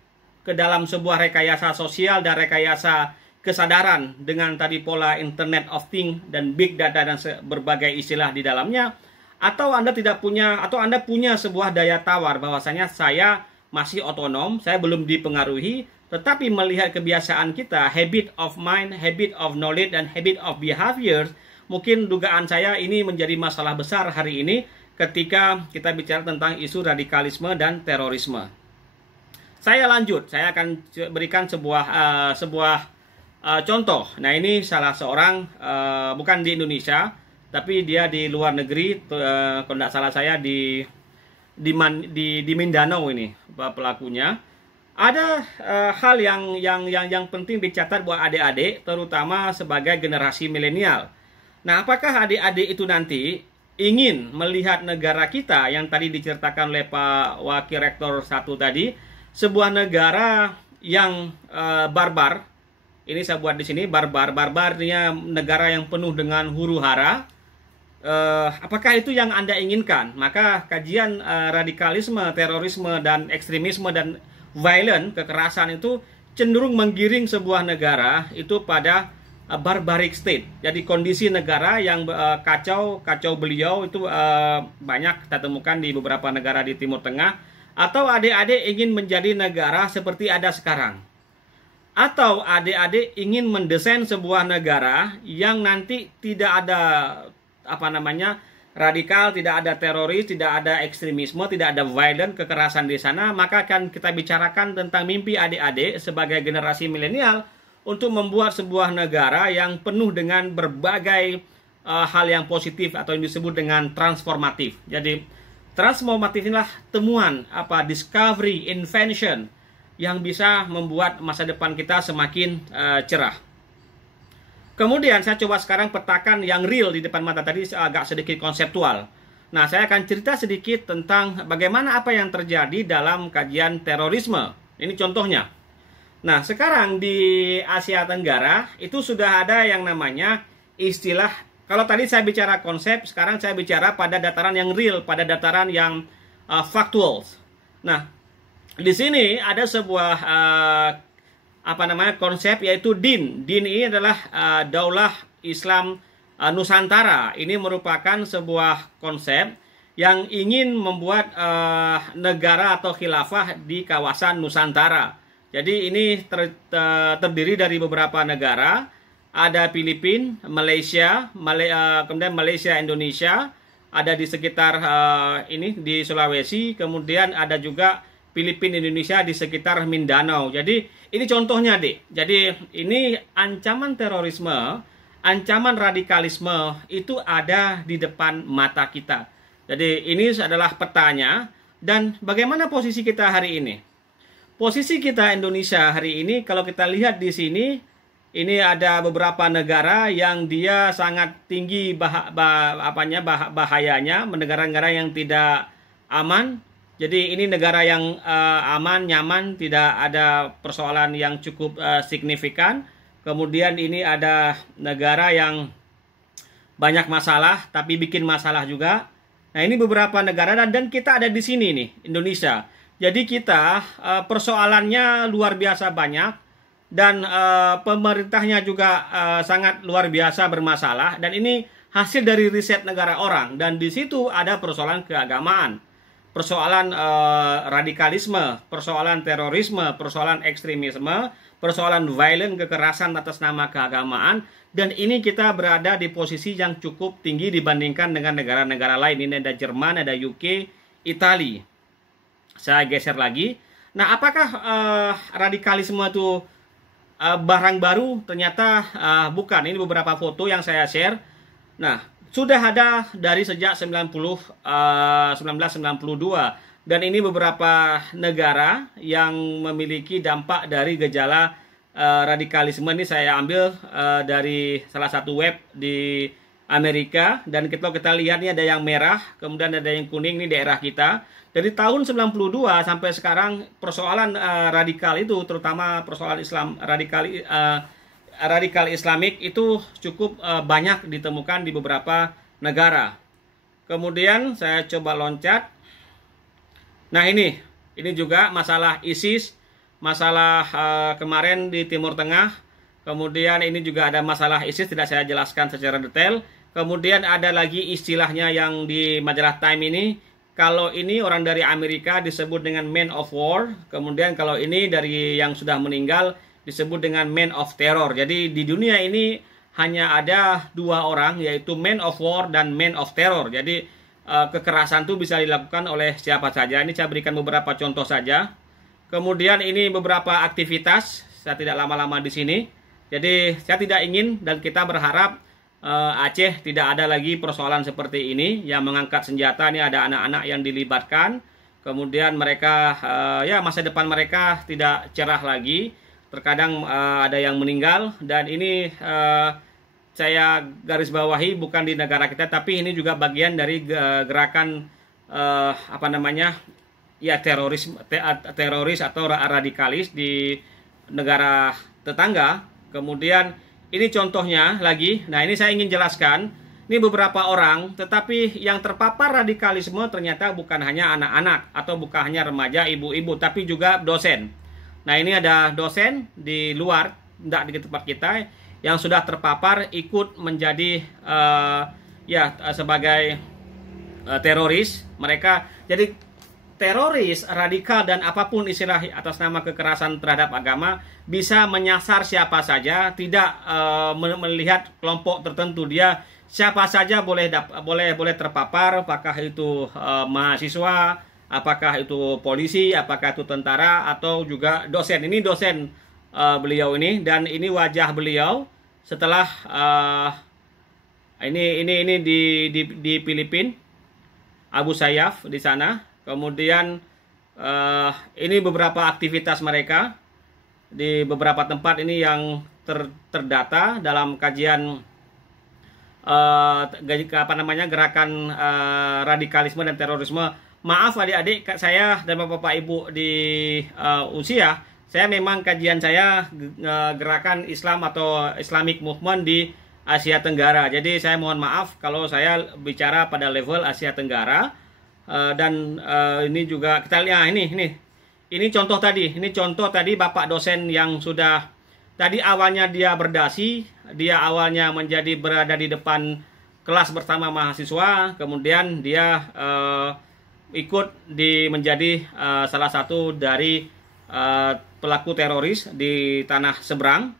ke dalam sebuah rekayasa sosial dan rekayasa kesadaran dengan tadi pola Internet of Things dan Big Data dan berbagai istilah di dalamnya, atau Anda tidak punya, atau Anda punya sebuah daya tawar bahwasanya saya masih otonom, saya belum dipengaruhi, tetapi melihat kebiasaan kita, habit of mind, habit of knowledge, dan habit of behavior, mungkin dugaan saya ini menjadi masalah besar hari ini ketika kita bicara tentang isu radikalisme dan terorisme. Saya lanjut, saya akan berikan sebuah contoh. Nah, ini salah seorang, bukan di Indonesia, tapi dia di luar negeri, kalau tidak salah saya di Mindanao ini pelakunya. Ada hal yang penting dicatat buat adik-adik, terutama sebagai generasi milenial. Nah, apakah adik-adik itu nanti ingin melihat negara kita yang tadi diceritakan oleh Pak Wakil Rektor 1 tadi, sebuah negara yang barbar? Ini saya buat di sini, barbar artinya negara yang penuh dengan huru-hara. Apakah itu yang Anda inginkan? Maka kajian radikalisme, terorisme, dan ekstremisme dan violent, kekerasan itu cenderung menggiring sebuah negara itu pada barbaric state. Jadi kondisi negara yang kacau beliau itu banyak kita temukan di beberapa negara di Timur Tengah. Atau adik-adik ingin menjadi negara seperti ada sekarang? Atau adik-adik ingin mendesain sebuah negara yang nanti tidak ada radikal, tidak ada teroris, tidak ada ekstremisme, tidak ada violent, kekerasan di sana? Maka akan kita bicarakan tentang mimpi adik-adik sebagai generasi milenial untuk membuat sebuah negara yang penuh dengan berbagai hal yang positif atau yang disebut dengan transformatif. Jadi transformatif inilah temuan, discovery, invention yang bisa membuat masa depan kita semakin cerah. Kemudian saya coba sekarang petakan yang real di depan mata, tadi agak sedikit konseptual. Nah, saya akan cerita sedikit tentang bagaimana apa yang terjadi dalam kajian terorisme. Ini contohnya. Nah, sekarang di Asia Tenggara itu sudah ada yang namanya istilah, kalau tadi saya bicara konsep, sekarang saya bicara pada dataran yang real, pada dataran yang factual. Nah, di sini ada sebuah konsep, yaitu DIN. DIN ini adalah Daulah Islam Nusantara. Ini merupakan sebuah konsep yang ingin membuat negara atau khilafah di kawasan Nusantara. Jadi ini terdiri dari beberapa negara. Ada Filipina, Malaysia, kemudian Malaysia, Indonesia, ada di sekitar di Sulawesi, kemudian ada juga Filipina, Indonesia di sekitar Mindanao. Jadi ini contohnya, Dik. Jadi ini ancaman terorisme, ancaman radikalisme itu ada di depan mata kita. Jadi ini adalah petanya. Dan bagaimana posisi kita hari ini? Posisi kita Indonesia hari ini, kalau kita lihat di sini, ini ada beberapa negara yang dia sangat tinggi bahayanya, negara-negara yang tidak aman. Jadi ini negara yang aman, nyaman, tidak ada persoalan yang cukup signifikan. Kemudian ini ada negara yang banyak masalah, tapi bikin masalah juga. Nah, ini beberapa negara dan kita ada di sini nih, Indonesia. Jadi kita persoalannya luar biasa banyak dan pemerintahnya juga sangat luar biasa bermasalah. Dan ini hasil dari riset negara orang. Dan di situ ada persoalan keagamaan, persoalan radikalisme, persoalan terorisme, persoalan ekstremisme, persoalan violent, kekerasan atas nama keagamaan. Dan ini kita berada di posisi yang cukup tinggi dibandingkan dengan negara-negara lain. Ini ada Jerman, ada UK, Italia. Saya geser lagi. Nah, apakah radikalisme itu barang baru? Ternyata bukan. Ini beberapa foto yang saya share. Nah, sudah ada dari sejak 1992. Dan ini beberapa negara yang memiliki dampak dari gejala radikalisme. Ini saya ambil dari salah satu web di Amerika. Dan kalau kita lihat ini ada yang merah, kemudian ada yang kuning, ini daerah kita. Dari tahun 92 sampai sekarang persoalan radikal itu, terutama persoalan Islam radikal Islamik itu cukup banyak ditemukan di beberapa negara. Kemudian saya coba loncat. Nah, ini juga masalah ISIS, masalah kemarin di Timur Tengah. Kemudian ini juga ada masalah ISIS, tidak saya jelaskan secara detail. Kemudian ada lagi istilahnya yang di majalah Time ini. Kalau ini orang dari Amerika disebut dengan Man of War. Kemudian kalau ini dari yang sudah meninggal disebut dengan Man of Terror. Jadi di dunia ini hanya ada dua orang, yaitu Man of War dan Man of Terror. Jadi kekerasan itu bisa dilakukan oleh siapa saja. Ini saya berikan beberapa contoh saja. Kemudian ini beberapa aktivitas. Saya tidak lama-lama di sini. Jadi saya tidak ingin dan kita berharap Aceh tidak ada lagi persoalan seperti ini yang mengangkat senjata. Ini ada anak-anak yang dilibatkan, kemudian mereka masa depan mereka tidak cerah lagi. Terkadang ada yang meninggal. Dan ini saya garis bawahi, bukan di negara kita, tapi ini juga bagian dari gerakan teroris atau radikalis di negara tetangga. Kemudian ini contohnya lagi. Nah, ini saya ingin jelaskan. Ini beberapa orang, tetapi yang terpapar radikalisme ternyata bukan hanya anak-anak atau bukan hanya remaja, ibu-ibu, tapi juga dosen. Nah, ini ada dosen di luar, tidak di tempat kita, yang sudah terpapar ikut menjadi sebagai teroris. Mereka jadi teroris, radikal, dan apapun istilah atas nama kekerasan terhadap agama bisa menyasar siapa saja, tidak melihat kelompok tertentu. Dia siapa saja boleh terpapar, apakah itu mahasiswa, apakah itu polisi, apakah itu tentara, atau juga dosen. Ini dosen beliau ini, dan ini wajah beliau setelah ini di Filipina, Abu Sayyaf di sana. Kemudian ini beberapa aktivitas mereka di beberapa tempat ini yang terdata dalam kajian gerakan radikalisme dan terorisme. Maaf adik-adik saya dan bapak ibu di usia, saya memang kajian saya gerakan Islam atau Islamic Movement di Asia Tenggara. Jadi saya mohon maaf kalau saya bicara pada level Asia Tenggara. Dan ini juga kita lihat ini contoh tadi bapak dosen yang sudah tadi awalnya dia berdasi, dia awalnya berada di depan kelas bersama mahasiswa, kemudian dia ikut menjadi salah satu dari pelaku teroris di tanah seberang.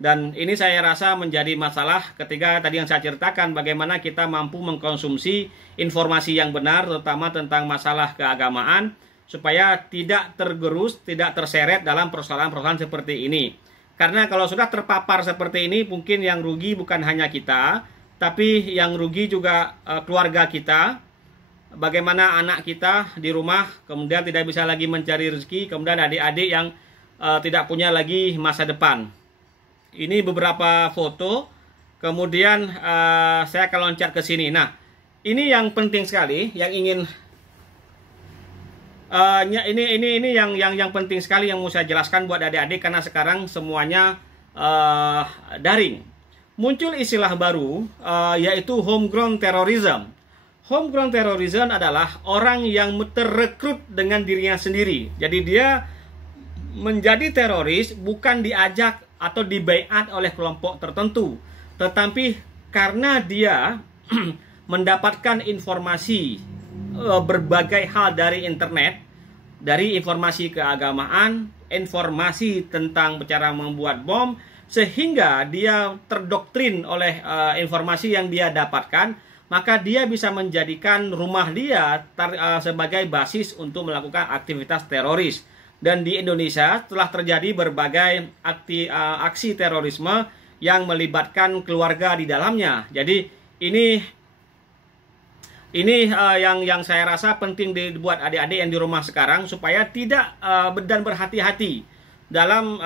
Dan ini saya rasa menjadi masalah ketika tadi yang saya ceritakan bagaimana kita mampu mengkonsumsi informasi yang benar terutama tentang masalah keagamaan supaya tidak tergerus, tidak terseret dalam persoalan-persoalan seperti ini. Karena kalau sudah terpapar seperti ini mungkin yang rugi bukan hanya kita, tapi yang rugi juga keluarga kita. Bagaimana anak kita di rumah kemudian tidak bisa lagi mencari rezeki, kemudian adik-adik yang tidak punya lagi masa depan. Ini beberapa foto, kemudian saya akan loncat ke sini. Nah, ini yang penting sekali, yang ingin ini yang penting sekali yang mau saya jelaskan buat adik-adik karena sekarang semuanya daring. Muncul istilah baru yaitu homegrown terrorism. Homegrown terrorism adalah orang yang terrekrut dengan dirinya sendiri. Jadi dia menjadi teroris bukan diajak atau dibaiat oleh kelompok tertentu, tetapi karena dia mendapatkan informasi berbagai hal dari internet, dari informasi keagamaan, informasi tentang cara membuat bom, sehingga dia terdoktrin oleh informasi yang dia dapatkan, maka dia bisa menjadikan rumah dia sebagai basis untuk melakukan aktivitas teroris. Dan di Indonesia telah terjadi berbagai aksi terorisme yang melibatkan keluarga di dalamnya. Jadi ini yang saya rasa penting dibuat adik-adik yang di rumah sekarang supaya tidak dan berhati-hati dalam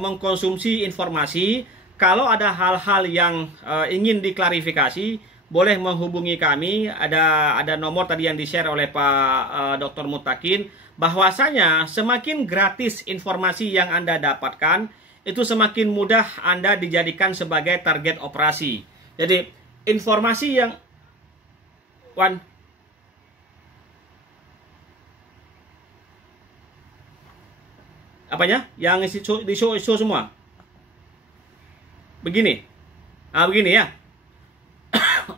mengkonsumsi informasi. Kalau ada hal-hal yang ingin diklarifikasi, boleh menghubungi kami. Ada nomor tadi yang di-share oleh Pak Dr. Mutakin. Bahwasanya semakin gratis informasi yang Anda dapatkan, itu semakin mudah Anda dijadikan sebagai target operasi. Jadi informasi yang yang di show semua begini, begini ya.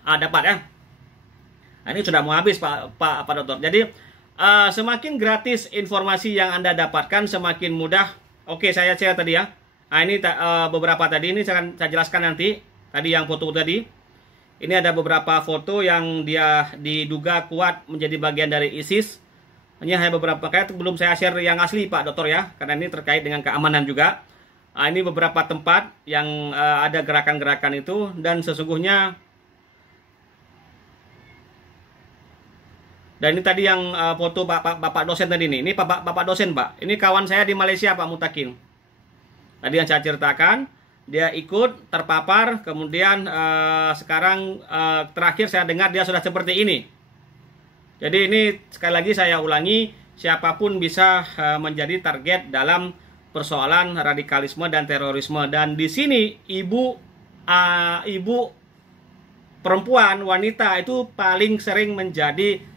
Dapat ya. Ini sudah mau habis Pak Dokter. Jadi semakin gratis informasi yang Anda dapatkan, semakin mudah. Oke, saya share tadi ya. Ini beberapa tadi, ini saya jelaskan nanti. Tadi yang foto tadi. Ini ada beberapa foto yang dia diduga kuat menjadi bagian dari ISIS. Hanya beberapa, kayak belum saya share yang asli Pak Dokter ya. Karena ini terkait dengan keamanan juga. Ini beberapa tempat yang ada gerakan-gerakan itu. Dan sesungguhnya dan ini tadi yang foto Bapak dosen tadi nih. Ini Bapak dosen, Pak. Ini kawan saya di Malaysia, Pak Mutakin. Tadi yang saya ceritakan, dia ikut terpapar, kemudian sekarang terakhir saya dengar dia sudah seperti ini. Jadi ini sekali lagi saya ulangi, siapapun bisa menjadi target dalam persoalan radikalisme dan terorisme. Dan di sini ibu perempuan, wanita itu paling sering menjadi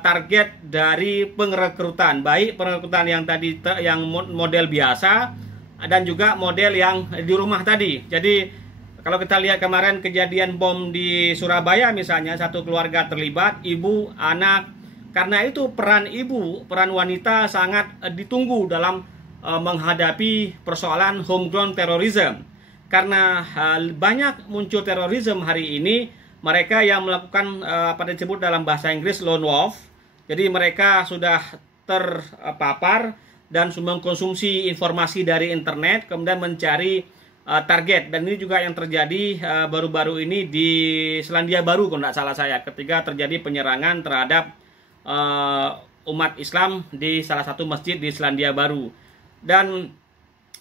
target dari pengrekrutan, baik pengrekrutan yang tadi yang model biasa dan juga model yang di rumah tadi. Jadi kalau kita lihat kemarin kejadian bom di Surabaya misalnya, satu keluarga terlibat, ibu, anak, Karena itu peran ibu, peran wanita sangat ditunggu dalam menghadapi persoalan homegrown terrorism. Karena banyak muncul terorisme hari ini, mereka yang melakukan apa disebut dalam bahasa Inggris lone wolf. Jadi mereka sudah terpapar dan mengkonsumsi informasi dari internet, kemudian mencari target. Dan ini juga yang terjadi baru-baru ini di Selandia Baru, kalau tidak salah saya, ketika terjadi penyerangan terhadap umat Islam di salah satu masjid di Selandia Baru. Dan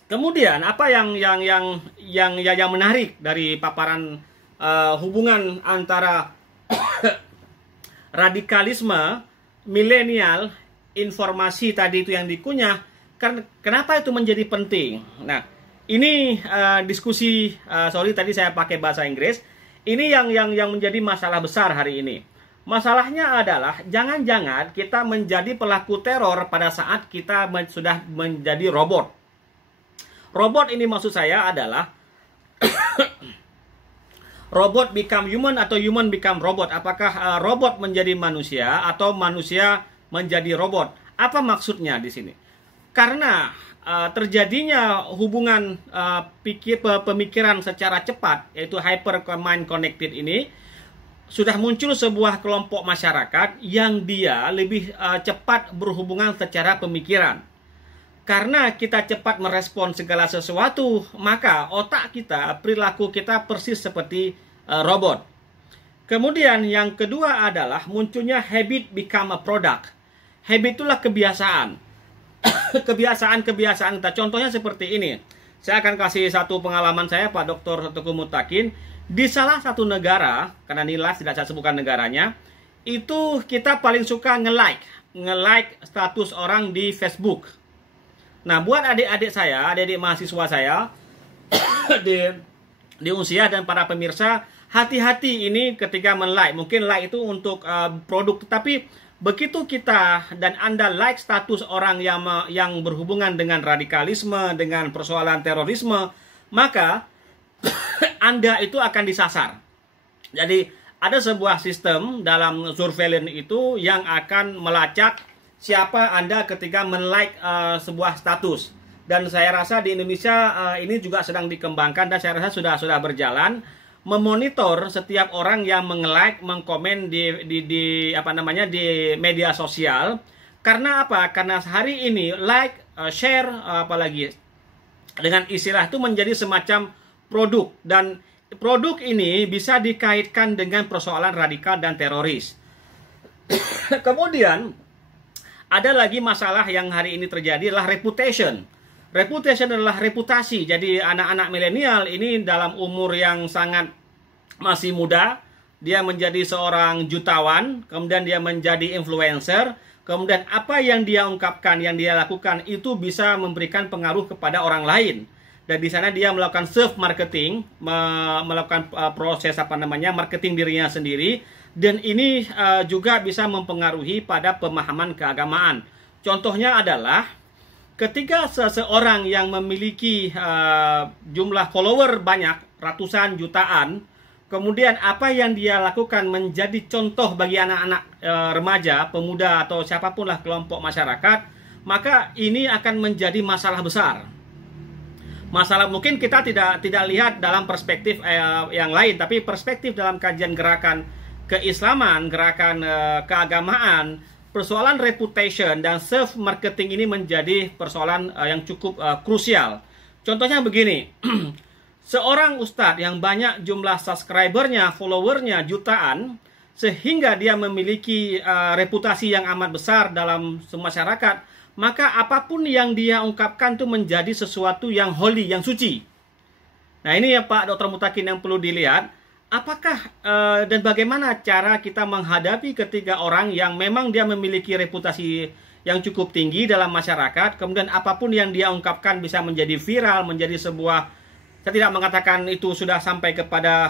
kemudian apa yang menarik dari paparan hubungan antara radikalisme milenial, informasi tadi itu yang dikunyah, kenapa itu menjadi penting? Nah, ini diskusi, sorry tadi saya pakai bahasa Inggris. Ini yang menjadi masalah besar hari ini. Masalahnya adalah jangan-jangan kita menjadi pelaku teror pada saat kita sudah menjadi robot. Robot ini maksud saya adalah robot become human atau human become robot. Apakah robot menjadi manusia atau manusia menjadi robot? Apa maksudnya di sini? Karena terjadinya hubungan pemikiran secara cepat, yaitu hyper mind connected ini, sudah muncul sebuah kelompok masyarakat yang dia lebih cepat berhubungan secara pemikiran. Karena kita cepat merespon segala sesuatu, maka otak kita, perilaku kita persis seperti robot. Kemudian yang kedua adalah munculnya habit become a product. Habit itulah kebiasaan. Kebiasaan kita. Contohnya seperti ini. Saya akan kasih satu pengalaman saya, Pak Dr. Teguh Mutakin. Di salah satu negara, karena nilai tidak saya sebutkan negaranya, itu kita paling suka nge-like status orang di Facebook. Nah, buat adik-adik saya, adik-adik mahasiswa saya di usia dan para pemirsa, hati-hati ini ketika men-like. Mungkin like itu untuk produk, tetapi begitu kita dan Anda like status orang yang berhubungan dengan radikalisme, dengan persoalan terorisme, maka Anda itu akan disasar. Jadi ada sebuah sistem dalam surveillance itu yang akan melacak siapa Anda ketika men-like sebuah status. Dan saya rasa di Indonesia ini juga sedang dikembangkan dan saya rasa sudah berjalan, memonitor setiap orang yang meng-like, mengkomen di media sosial. Karena apa? Karena hari ini like, share, apalagi dengan istilah itu menjadi semacam produk, dan produk ini bisa dikaitkan dengan persoalan radikal dan teroris. Kemudian ada lagi masalah yang hari ini terjadi adalah reputation. Reputation adalah reputasi. Jadi anak-anak milenial ini dalam umur yang sangat masih muda, dia menjadi seorang jutawan, kemudian dia menjadi influencer, kemudian apa yang dia ungkapkan, yang dia lakukan itu bisa memberikan pengaruh kepada orang lain. Dan di sana dia melakukan self marketing, melakukan proses marketing dirinya sendiri, dan ini juga bisa mempengaruhi pada pemahaman keagamaan. Contohnya adalah ketika seseorang yang memiliki jumlah follower banyak, ratusan jutaan, kemudian apa yang dia lakukan menjadi contoh bagi anak-anak remaja, pemuda atau siapapun lah kelompok masyarakat, maka ini akan menjadi masalah besar. Masalah mungkin kita tidak lihat dalam perspektif yang lain, tapi perspektif dalam kajian gerakan keislaman, gerakan keagamaan, persoalan reputation dan self marketing ini menjadi persoalan yang cukup krusial. Contohnya begini, seorang ustadz yang banyak jumlah subscribernya, followernya jutaan, sehingga dia memiliki reputasi yang amat besar dalam masyarakat, maka apapun yang dia ungkapkan itu menjadi sesuatu yang holy, yang suci. Nah ini ya Pak Dr. Mutakin yang perlu dilihat. Apakah dan bagaimana cara kita menghadapi ketika orang yang memang dia memiliki reputasi yang cukup tinggi dalam masyarakat, kemudian apapun yang dia ungkapkan bisa menjadi viral, menjadi sebuah, saya tidak mengatakan itu sudah sampai kepada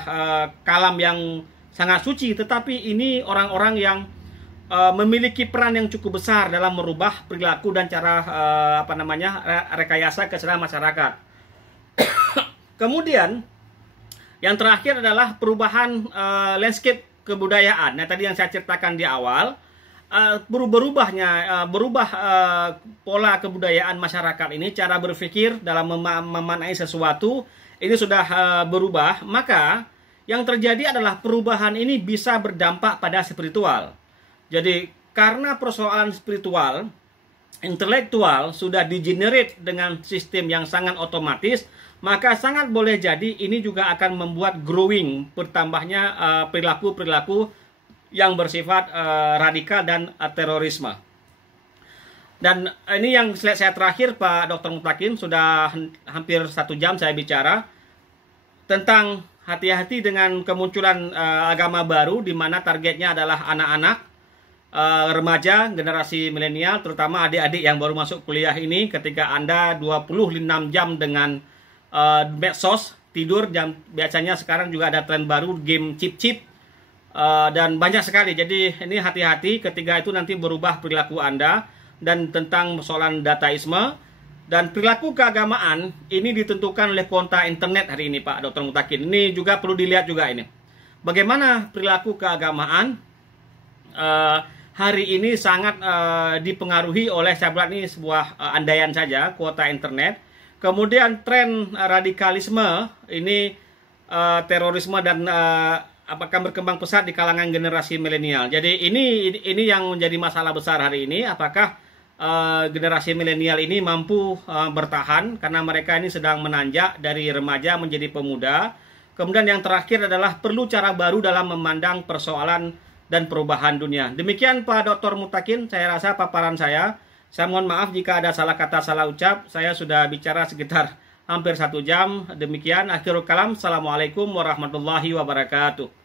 kalam yang sangat suci, tetapi ini orang-orang yang memiliki peran yang cukup besar dalam merubah perilaku dan cara rekayasa kesadaran masyarakat. Kemudian yang terakhir adalah perubahan landscape kebudayaan. Nah tadi yang saya ceritakan di awal, berubah pola kebudayaan masyarakat ini, cara berpikir dalam memaknai sesuatu ini sudah berubah, maka yang terjadi adalah perubahan ini bisa berdampak pada spiritual. Jadi karena persoalan spiritual, intelektual sudah digenerate dengan sistem yang sangat otomatis, maka sangat boleh jadi ini juga akan membuat growing, bertambahnya perilaku-perilaku yang bersifat radikal dan terorisme. Dan ini yang slide saya terakhir, Pak Dr. Mutakin, sudah hampir 1 jam saya bicara tentang hati-hati dengan kemunculan agama baru, di mana targetnya adalah anak-anak, remaja, generasi milenial, terutama adik-adik yang baru masuk kuliah ini. Ketika Anda 26 jam dengan medsos, tidur jam, biasanya sekarang juga ada tren baru, game chip-chip, dan banyak sekali. Jadi ini hati-hati ketika itu nanti berubah perilaku Anda. Dan tentang persoalan dataisme dan perilaku keagamaan ini ditentukan oleh kuota internet hari ini, Pak Dr. Mutakin. Ini juga perlu dilihat juga ini. Bagaimana perilaku keagamaan hari ini sangat dipengaruhi oleh, saya bilang ini sebuah andaian saja, kuota internet. Kemudian tren radikalisme ini, terorisme dan apakah berkembang pesat di kalangan generasi milenial. Jadi ini yang menjadi masalah besar hari ini. Apakah generasi milenial ini mampu bertahan, karena mereka ini sedang menanjak dari remaja menjadi pemuda. Kemudian yang terakhir adalah perlu cara baru dalam memandang persoalan dan perubahan dunia. Demikian Pak Dr. Mutakin, saya rasa paparan saya. Saya mohon maaf jika ada salah kata, salah ucap. Saya sudah bicara sekitar hampir 1 jam. Demikian akhirul kalam. Assalamualaikum warahmatullahi wabarakatuh.